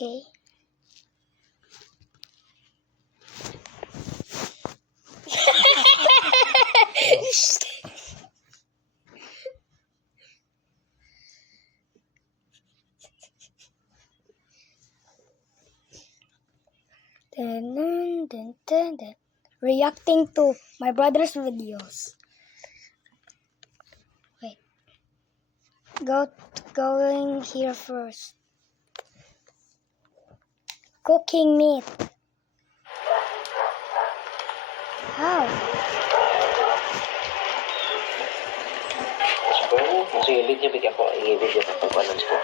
Okay. Dun, dun, dun, dun, dun. Reacting to my brother's videos. Wait. Going here first. Cooking meat. How? Sige, video bigyan ko. I-video ko kung ano ko.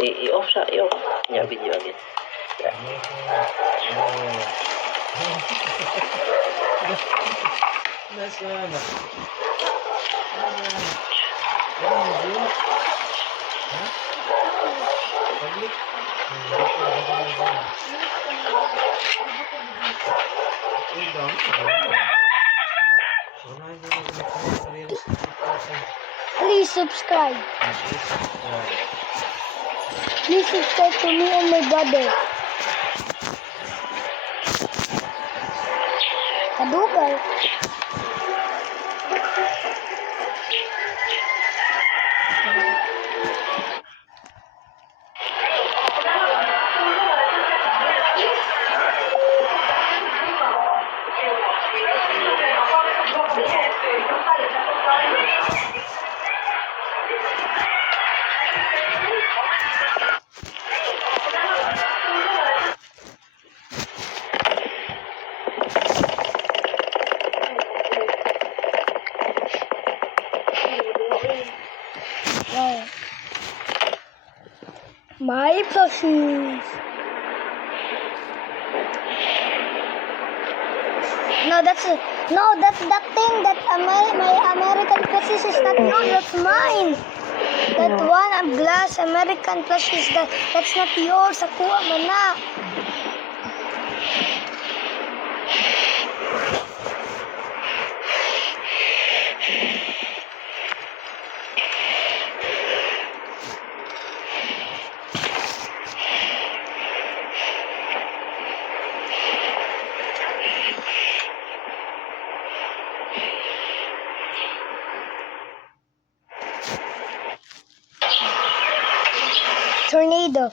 I-off siya, i-off. Nga, video agad. Please subscribe. Please subscribe to me and my brother. Kadugay. Wow. My plushies. No, that's that thing that my American plushies is not yours. That's mine. That one glass American plushies that's not yours. Akuha mo na. Tornado.